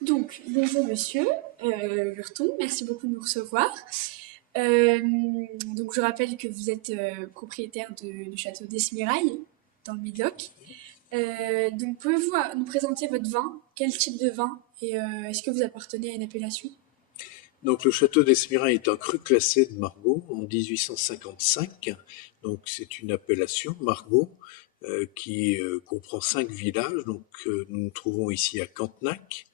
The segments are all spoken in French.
Donc, bonjour monsieur Lurton, merci beaucoup de nous recevoir. Euh, donc, je rappelle que vous êtes propriétaire du château d'Esmirail, dans le Médoc. Donc, pouvez-vous nous présenter votre vin? Quel type de vin? Et est-ce que vous appartenez à une appellation? Donc le château d'Esmirail est un cru classé de Margaux en 1855. Donc c'est une appellation Margaux qui comprend 5 villages. Donc nous nous trouvons ici à Cantenac.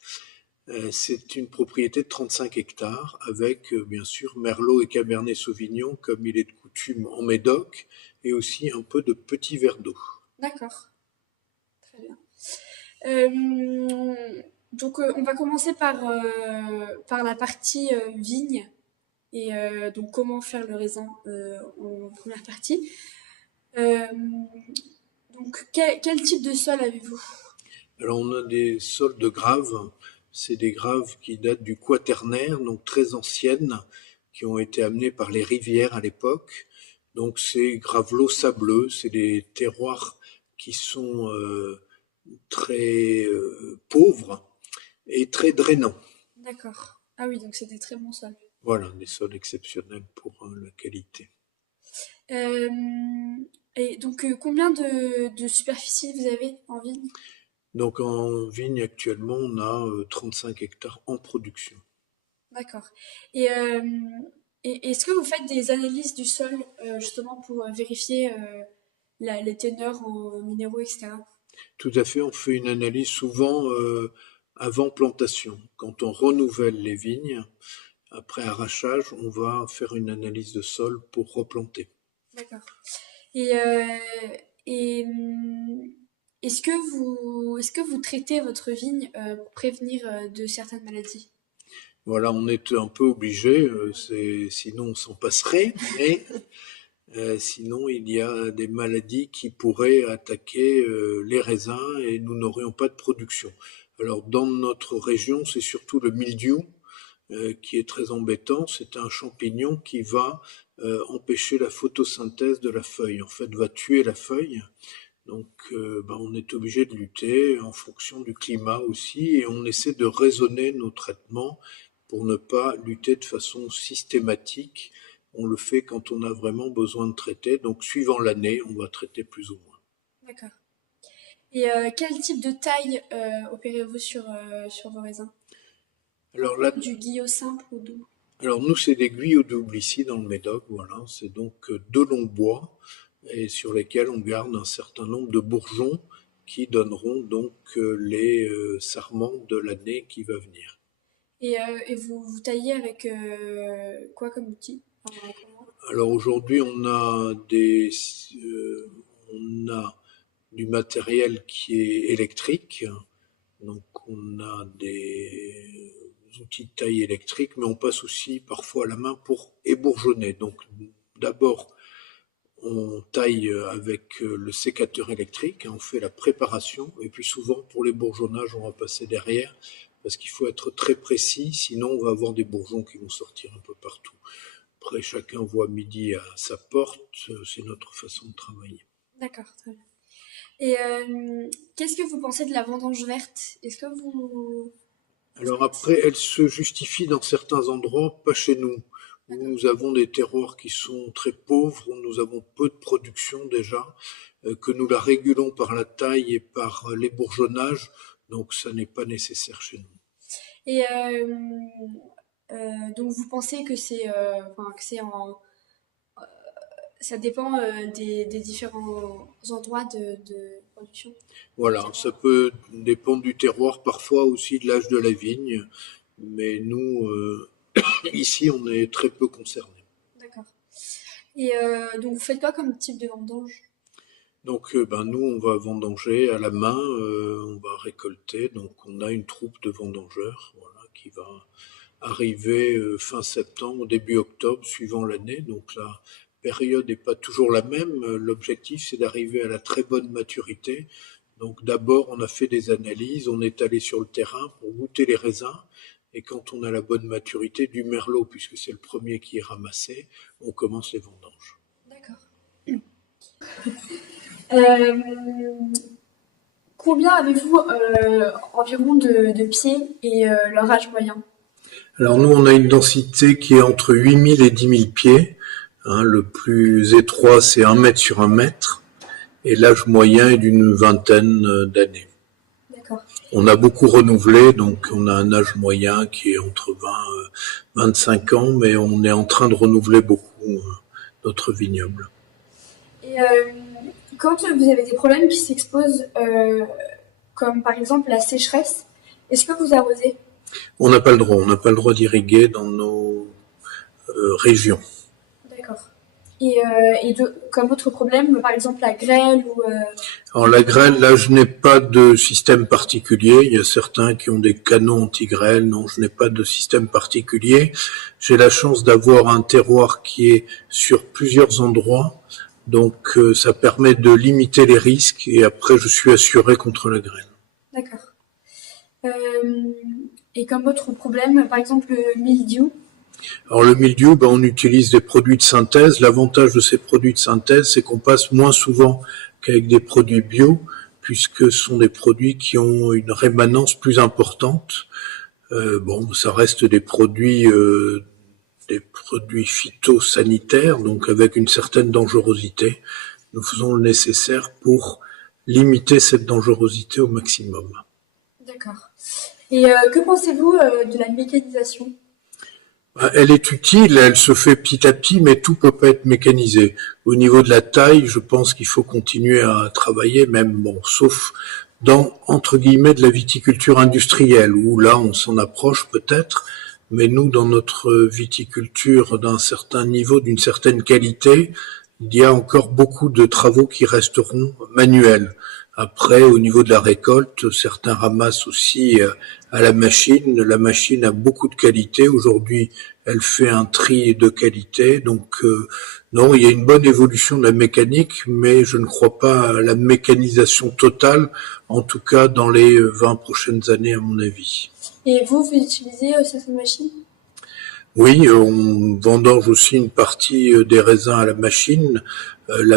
C'est une propriété de 35 hectares avec bien sûr Merlot et Cabernet Sauvignon comme il est de coutume en Médoc et aussi un peu de petits verres d'eau. D'accord, très bien. Donc, on va commencer par la partie vigne et donc comment faire le raisin en première partie. Euh, donc, quel type de sol avez-vous? Alors on a des sols de graves, c'est des graves qui datent du Quaternaire, donc très anciennes, qui ont été amenées par les rivières à l'époque. Donc c'est gravelot sableux, c'est des terroirs qui sont très pauvres et très drainants. D'accord. Ah oui, donc c'est des très bons sols. Voilà, des sols exceptionnels pour la qualité. Euh, et donc, combien de superficie vous avez en vigne? Donc en vigne actuellement, on a 35 hectares en production. D'accord. Et, euh, et est-ce que vous faites des analyses du sol justement pour vérifier les teneurs en minéraux, etc. Tout à fait, on fait une analyse souvent avant plantation. Quand on renouvelle les vignes, après arrachage, on va faire une analyse de sol pour replanter. D'accord. Et, est-ce que vous traitez votre vigne pour prévenir de certaines maladies? Voilà, on est un peu obligé, sinon on s'en passerait, mais sinon il y a des maladies qui pourraient attaquer les raisins et nous n'aurions pas de production. Alors dans notre région, c'est surtout le mildiou qui est très embêtant. C'est un champignon qui va empêcher la photosynthèse de la feuille. En fait, va tuer la feuille. Donc, on est obligé de lutter en fonction du climat aussi, et on essaie de raisonner nos traitements pour ne pas lutter de façon systématique. On le fait quand on a vraiment besoin de traiter. Donc, suivant l'année, on va traiter plus ou moins. D'accord. Et quel type de taille opérez-vous sur vos raisins? Alors là, Plutôt du guillot simple ou doux? alors nous, c'est des guyos doubles ici dans le Médoc. Voilà, c'est donc deux longs bois et sur lesquels on garde un certain nombre de bourgeons qui donneront donc les sarments de l'année qui va venir. Et vous taillez avec quoi comme outil? Enfin, comment? Alors aujourd'hui, on a du matériel qui est électrique, donc on a des outils de taille électrique, mais on passe aussi parfois à la main pour ébourgeonner. Donc d'abord, on taille avec le sécateur électrique, on fait la préparation, et puis souvent pour les bourgeonnages, on va passer derrière, parce qu'il faut être très précis, sinon on va avoir des bourgeons qui vont sortir un peu partout. Après, chacun voit midi à sa porte, c'est notre façon de travailler. D'accord, très bien. Et qu'est-ce que vous pensez de la vendange verte? Est-ce que vous Alors faites? après, elle se justifie dans certains endroits, pas chez nous, où D'accord. nous avons des terroirs qui sont très pauvres, où nous avons peu de production déjà, que nous la régulons par la taille et par les bourgeonnages, donc ça n'est pas nécessaire chez nous. Et donc vous pensez que enfin, que c'est ça dépend des différents endroits de production du Voilà, ça terroir. peut dépendre du terroir, parfois aussi de l'âge de la vigne, mais nous, ici, on est très peu concernés. D'accord. Et donc vous faites quoi comme type de vendange? Donc, nous, on va vendanger à la main, on va récolter. Donc, on a une troupe de vendangeurs, voilà, qui va arriver fin septembre, début octobre, suivant l'année. Donc, la période n'est pas toujours la même. L'objectif, c'est d'arriver à la très bonne maturité. Donc, d'abord, on a fait des analyses, on est allé sur le terrain pour goûter les raisins. Et quand on a la bonne maturité du merlot, puisque c'est le premier qui est ramassé, on commence les vendanges. D'accord. Euh, Combien avez-vous environ de pieds et leur âge moyen? Alors nous, on a une densité qui est entre 8000 et 10 000 pieds. Hein, le plus étroit, c'est 1 mètre sur 1 mètre. Et l'âge moyen est d'une vingtaine d'années. D'accord. On a beaucoup renouvelé, donc on a un âge moyen qui est entre 20 et 25 ans, mais on est en train de renouveler beaucoup notre vignoble. Et quand vous avez des problèmes qui s'exposent, comme par exemple la sécheresse, est-ce que vous arrosez? On n'a pas le droit d'irriguer dans nos régions. D'accord. Et comme autre problème, par exemple la grêle ou... Alors la grêle, là, je n'ai pas de système particulier. Il y a certains qui ont des canons anti-grêle. Non, je n'ai pas de système particulier. J'ai la chance d'avoir un terroir qui est sur plusieurs endroits. Donc ça permet de limiter les risques et après je suis assuré contre la grêle. D'accord. Et comme autre problème, par exemple le mildiou. Alors le mildiou, on utilise des produits de synthèse. L'avantage de ces produits de synthèse, c'est qu'on passe moins souvent qu'avec des produits bio, puisque ce sont des produits qui ont une rémanence plus importante. Ça reste des produits phytosanitaires, donc avec une certaine dangerosité. Nous faisons le nécessaire pour limiter cette dangerosité au maximum. D'accord. Et que pensez-vous de la mécanisation? Elle est utile, elle se fait petit à petit, mais tout peut pas être mécanisé. Au niveau de la taille, je pense qu'il faut continuer à travailler, sauf dans, entre guillemets, de la viticulture industrielle, où là, on s'en approche peut-être, mais nous, dans notre viticulture d'un certain niveau, d'une certaine qualité, il y a encore beaucoup de travaux qui resteront manuels. Après, au niveau de la récolte, certains ramassent aussi à la machine. La machine a beaucoup de qualité. Aujourd'hui, elle fait un tri de qualité. Donc, non, il y a une bonne évolution de la mécanique, mais je ne crois pas à la mécanisation totale, en tout cas dans les 20 prochaines années, à mon avis. Et vous utilisez certaines machines? Oui, on vendange aussi une partie des raisins à la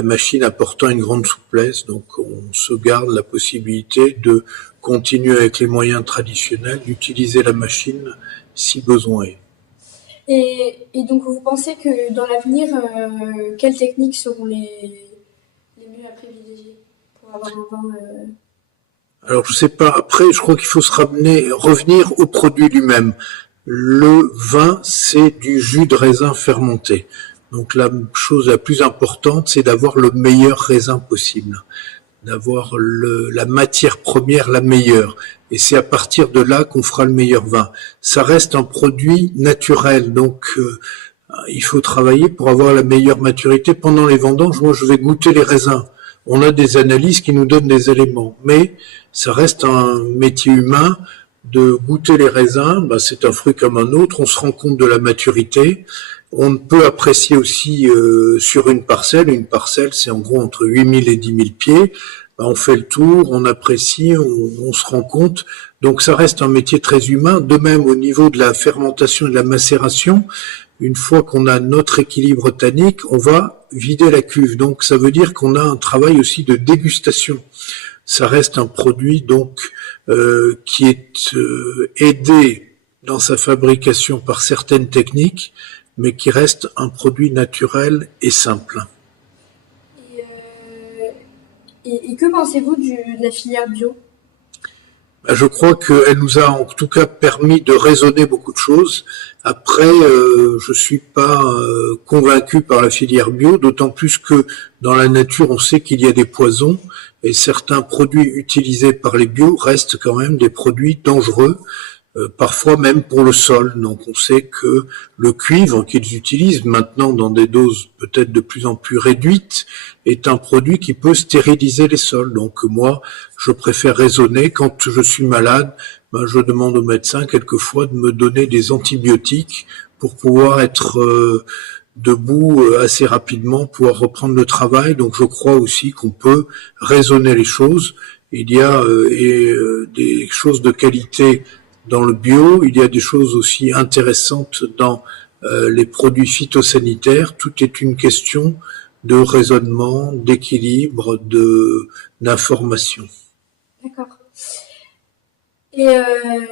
machine apportant une grande souplesse, donc on se garde la possibilité de continuer avec les moyens traditionnels, d'utiliser la machine si besoin est. Et donc vous pensez que dans l'avenir, quelles techniques seront les mieux à privilégier pour avoir un vin Alors je sais pas, après je crois qu'il faut revenir au produit lui-même. Le vin, c'est du jus de raisin fermenté. Donc la chose la plus importante, c'est d'avoir le meilleur raisin possible, d'avoir la matière première la meilleure. Et c'est à partir de là qu'on fera le meilleur vin. Ça reste un produit naturel, donc il faut travailler pour avoir la meilleure maturité. Pendant les vendanges, moi je vais goûter les raisins. On a des analyses qui nous donnent des éléments, mais ça reste un métier humain. De goûter les raisins, c'est un fruit comme un autre, on se rend compte de la maturité. On peut apprécier aussi sur une parcelle c'est en gros entre 8000 et 10 000 pieds, on fait le tour, on apprécie, on se rend compte. Donc ça reste un métier très humain. De même au niveau de la fermentation et de la macération, une fois qu'on a notre équilibre tannique, on va vider la cuve. Donc ça veut dire qu'on a un travail aussi de dégustation. Ça reste un produit donc qui est aidé dans sa fabrication par certaines techniques, mais qui reste un produit naturel et simple. Et que pensez-vous de la filière bio? Je crois qu'elle nous a en tout cas permis de raisonner beaucoup de choses. Après, je suis pas convaincu par la filière bio, d'autant plus que dans la nature, on sait qu'il y a des poisons et certains produits utilisés par les bio restent quand même des produits dangereux, parfois même pour le sol. Donc on sait que le cuivre qu'ils utilisent maintenant dans des doses peut-être de plus en plus réduites est un produit qui peut stériliser les sols. Donc moi, je préfère raisonner. Quand je suis malade, je demande au médecin quelquefois de me donner des antibiotiques pour pouvoir être debout assez rapidement, pouvoir reprendre le travail. Donc je crois aussi qu'on peut raisonner les choses. Il y a des choses de qualité dans le bio, il y a des choses aussi intéressantes dans les produits phytosanitaires. Tout est une question de raisonnement, d'équilibre, d'information. D'accord. Et, euh,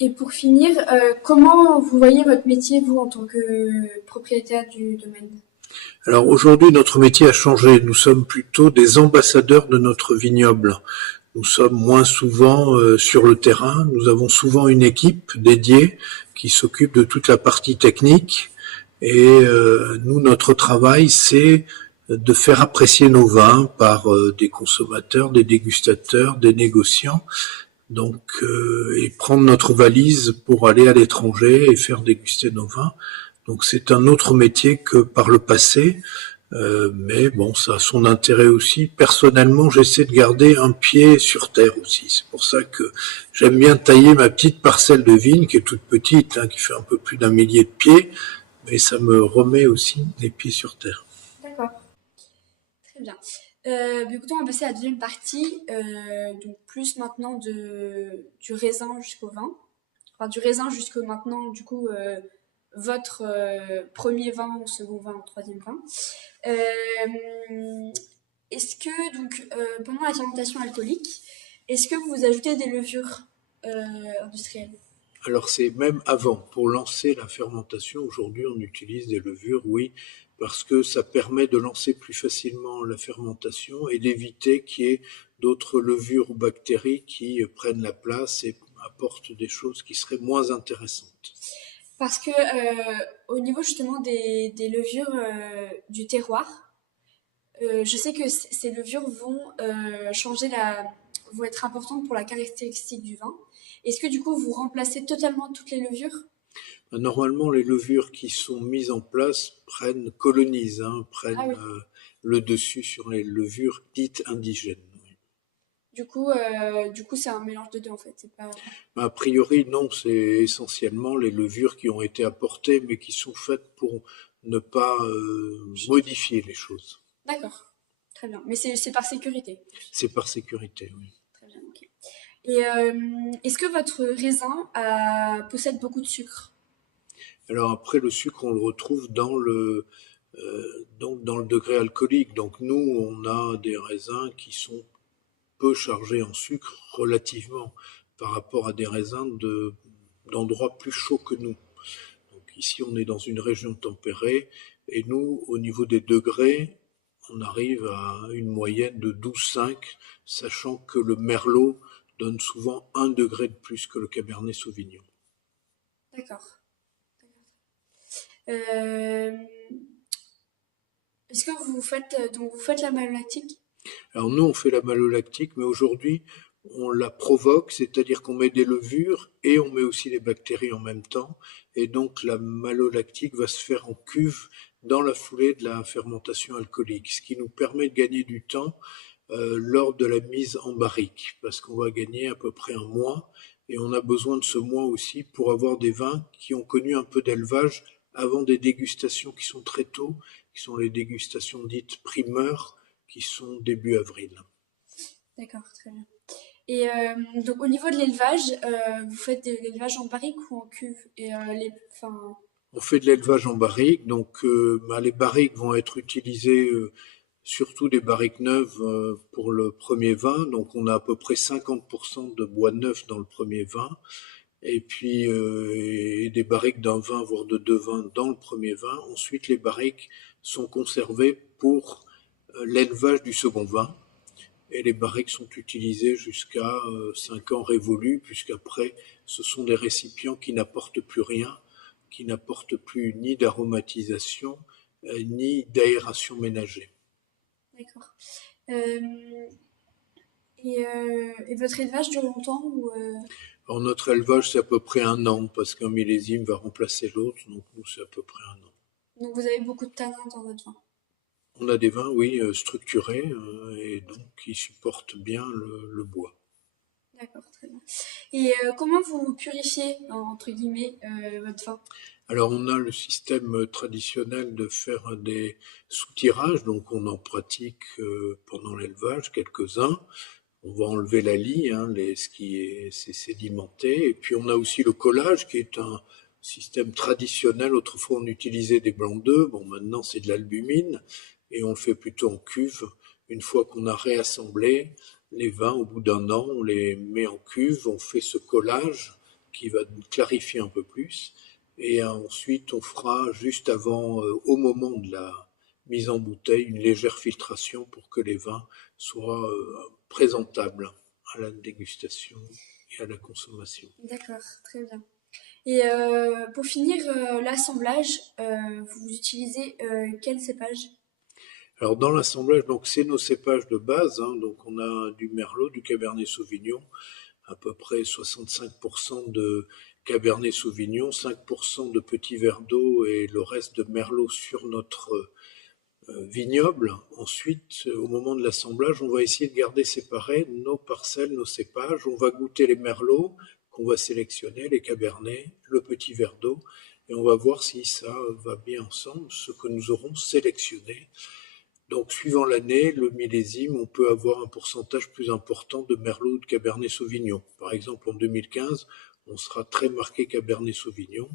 et pour finir, comment vous voyez votre métier, vous, en tant que propriétaire du domaine? Alors aujourd'hui, notre métier a changé. Nous sommes plutôt des ambassadeurs de notre vignoble. Nous sommes moins souvent sur le terrain. Nous avons souvent une équipe dédiée qui s'occupe de toute la partie technique. Et nous, notre travail, c'est de faire apprécier nos vins par des consommateurs, des dégustateurs, des négociants. Donc, et prendre notre valise pour aller à l'étranger et faire déguster nos vins. Donc, c'est un autre métier que par le passé. Mais bon, ça a son intérêt aussi. Personnellement, j'essaie de garder un pied sur terre aussi. C'est pour ça que j'aime bien tailler ma petite parcelle de vigne, qui est toute petite, hein, qui fait un peu plus d'un millier de pieds, mais ça me remet aussi les pieds sur terre. D'accord, très bien. Écoutez, on va passer à la deuxième partie, donc plus maintenant du raisin jusqu'au vin. Enfin, du raisin jusqu'au maintenant, du coup, votre premier vin, second vin, troisième vin. Euh, Est-ce que, donc, pendant la fermentation alcoolique, est-ce que vous ajoutez des levures industrielles? Alors c'est même avant, pour lancer la fermentation, aujourd'hui on utilise des levures, oui, parce que ça permet de lancer plus facilement la fermentation et d'éviter qu'il y ait d'autres levures ou bactéries qui prennent la place et apportent des choses qui seraient moins intéressantes. Parce que au niveau justement des levures du terroir, je sais que ces levures vont vont être importantes pour la caractéristique du vin. Est-ce que du coup vous remplacez totalement toutes les levures? Normalement, les levures qui sont mises en place colonisent, hein, Ah prennent oui. le dessus sur les levures dites indigènes. Du coup, c'est un mélange de deux en fait. C'est pas. A priori, non, c'est essentiellement les levures qui ont été apportées, mais qui sont faites pour ne pas modifier les choses. D'accord. Très bien. Mais c'est par sécurité. C'est par sécurité, oui. Très bien. Ok. Et est-ce que votre raisin possède beaucoup de sucre? Alors après, le sucre, on le retrouve donc dans le degré alcoolique. Donc nous, on a des raisins qui sont peu chargés en sucre relativement par rapport à des raisins d'endroits plus chauds que nous. Donc ici, on est dans une région tempérée et nous, au niveau des degrés, on arrive à une moyenne de 12,5, sachant que le merlot donne souvent 1 degré de plus que le cabernet sauvignon. D'accord. Euh, Est-ce que vous faites la malolactique? Alors nous, on fait la malolactique, mais aujourd'hui, on la provoque, c'est-à-dire qu'on met des levures et on met aussi les bactéries en même temps. Et donc la malolactique va se faire en cuve dans la foulée de la fermentation alcoolique, ce qui nous permet de gagner du temps lors de la mise en barrique, parce qu'on va gagner à peu près un mois, et on a besoin de ce mois aussi pour avoir des vins qui ont connu un peu d'élevage avant des dégustations qui sont très tôt, qui sont les dégustations dites primeurs, qui sont début avril. D'accord, très bien. Et donc au niveau de l'élevage, vous faites de l'élevage en barrique ou en cuve? Et enfin, On fait de l'élevage en barrique, donc les barriques vont être utilisées, surtout des barriques neuves pour le premier vin, donc on a à peu près 50% de bois neuf dans le premier vin, et puis et des barriques d'un vin, voire de deux vins dans le premier vin. Ensuite, les barriques sont conservées pour l'élevage du second vin, et les barriques sont utilisées jusqu'à 5 ans révolus, puisqu'après, ce sont des récipients qui n'apportent plus rien, qui n'apportent plus ni d'aromatisation, ni d'aération ménager. d'accord. Euh, et votre élevage dure longtemps ou Alors, notre élevage, c'est à peu près un an, parce qu'un millésime va remplacer l'autre, donc nous, c'est à peu près un an. donc vous avez beaucoup de tanins dans votre vin? On a des vins, oui, structurés, et donc qui supportent bien le bois. D'accord, très bien. Et comment vous purifiez, entre guillemets, votre vin? Alors on a le système traditionnel de faire des soutirages, donc on en pratique pendant l'élevage quelques-uns. On va enlever la lie, hein, ce qui c'est sédimenté, et puis on a aussi le collage qui est un système traditionnel. Autrefois on utilisait des blancs d'œufs, bon maintenant c'est de l'albumine et on le fait plutôt en cuve. Une fois qu'on a réassemblé, les vins, au bout d'un an, on les met en cuve, on fait ce collage qui va clarifier un peu plus. Et ensuite, on fera juste avant, au moment de la mise en bouteille, une légère filtration pour que les vins soient présentables à la dégustation et à la consommation. D'accord, très bien. Et pour finir l'assemblage, vous utilisez quel cépage? Alors dans l'assemblage, donc c'est nos cépages de base, hein, donc on a du merlot, du cabernet sauvignon, à peu près 65% de cabernet sauvignon, 5% de petits verres d'eau et le reste de merlot sur notre vignoble. Ensuite, au moment de l'assemblage, on va essayer de garder séparés nos parcelles, nos cépages. On va goûter les merlots qu'on va sélectionner, les cabernets, le petit verre d'eau, et on va voir si ça va bien ensemble, ce que nous aurons sélectionné. Donc, suivant l'année, le millésime, on peut avoir un pourcentage plus important de merlot ou de cabernet sauvignon. Par exemple, en 2015, on sera très marqué cabernet sauvignon.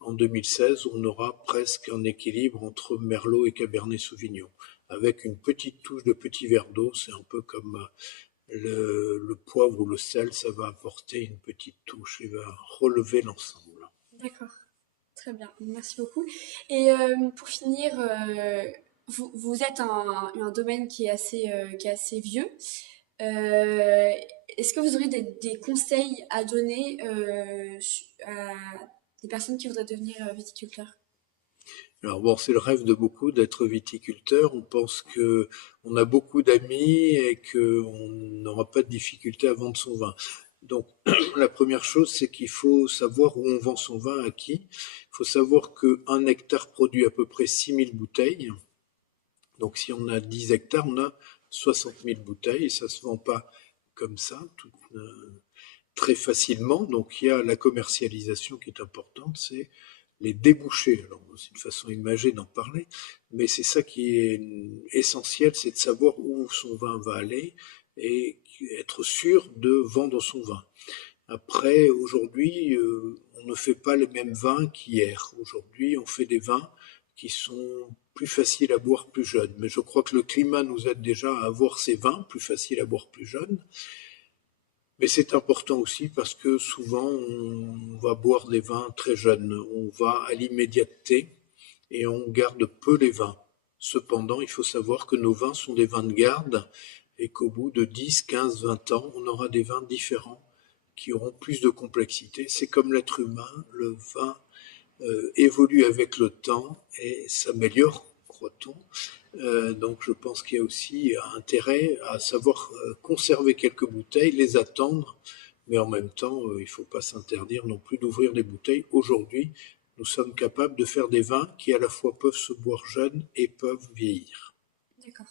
En 2016, on aura presque un équilibre entre merlot et cabernet sauvignon, avec une petite touche de petit verre d'eau. C'est un peu comme le poivre ou le sel, ça va apporter une petite touche et va relever l'ensemble. D'accord, très bien, merci beaucoup. Et pour finir, vous êtes un domaine qui est assez vieux. Euh, Est-ce que vous aurez des conseils à donner à des personnes qui voudraient devenir viticulteurs? Alors bon, c'est le rêve de beaucoup d'être viticulteur. On pense que on a beaucoup d'amis et qu'on n'aura pas de difficulté à vendre son vin. Donc, la première chose, c'est qu'il faut savoir où on vend son vin à qui. Il faut savoir qu'un hectare produit à peu près 6 000 bouteilles. Donc, si on a 10 hectares, on a 60 000 bouteilles et ça ne se vend pas comme ça, très facilement. Donc, il y a la commercialisation qui est importante, c'est les débouchés. Alors, c'est une façon imagée d'en parler, mais c'est ça qui est essentiel, c'est de savoir où son vin va aller et être sûr de vendre son vin. Après, aujourd'hui, on ne fait pas les mêmes vins qu'hier. Aujourd'hui, on fait des vins qui sont plus faciles à boire plus jeunes. Mais je crois que le climat nous aide déjà à avoir ces vins plus faciles à boire plus jeunes. Mais c'est important aussi parce que souvent on va boire des vins très jeunes, on va à l'immédiateté et on garde peu les vins. Cependant, il faut savoir que nos vins sont des vins de garde et qu'au bout de 10, 15, 20 ans, on aura des vins différents qui auront plus de complexité. C'est comme l'être humain, le vin évolue avec le temps et s'améliore, croit-on. Donc je pense qu'il y a aussi intérêt à savoir conserver quelques bouteilles, les attendre, mais en même temps, il ne faut pas s'interdire non plus d'ouvrir des bouteilles. Aujourd'hui, nous sommes capables de faire des vins qui à la fois peuvent se boire jeunes et peuvent vieillir. D'accord.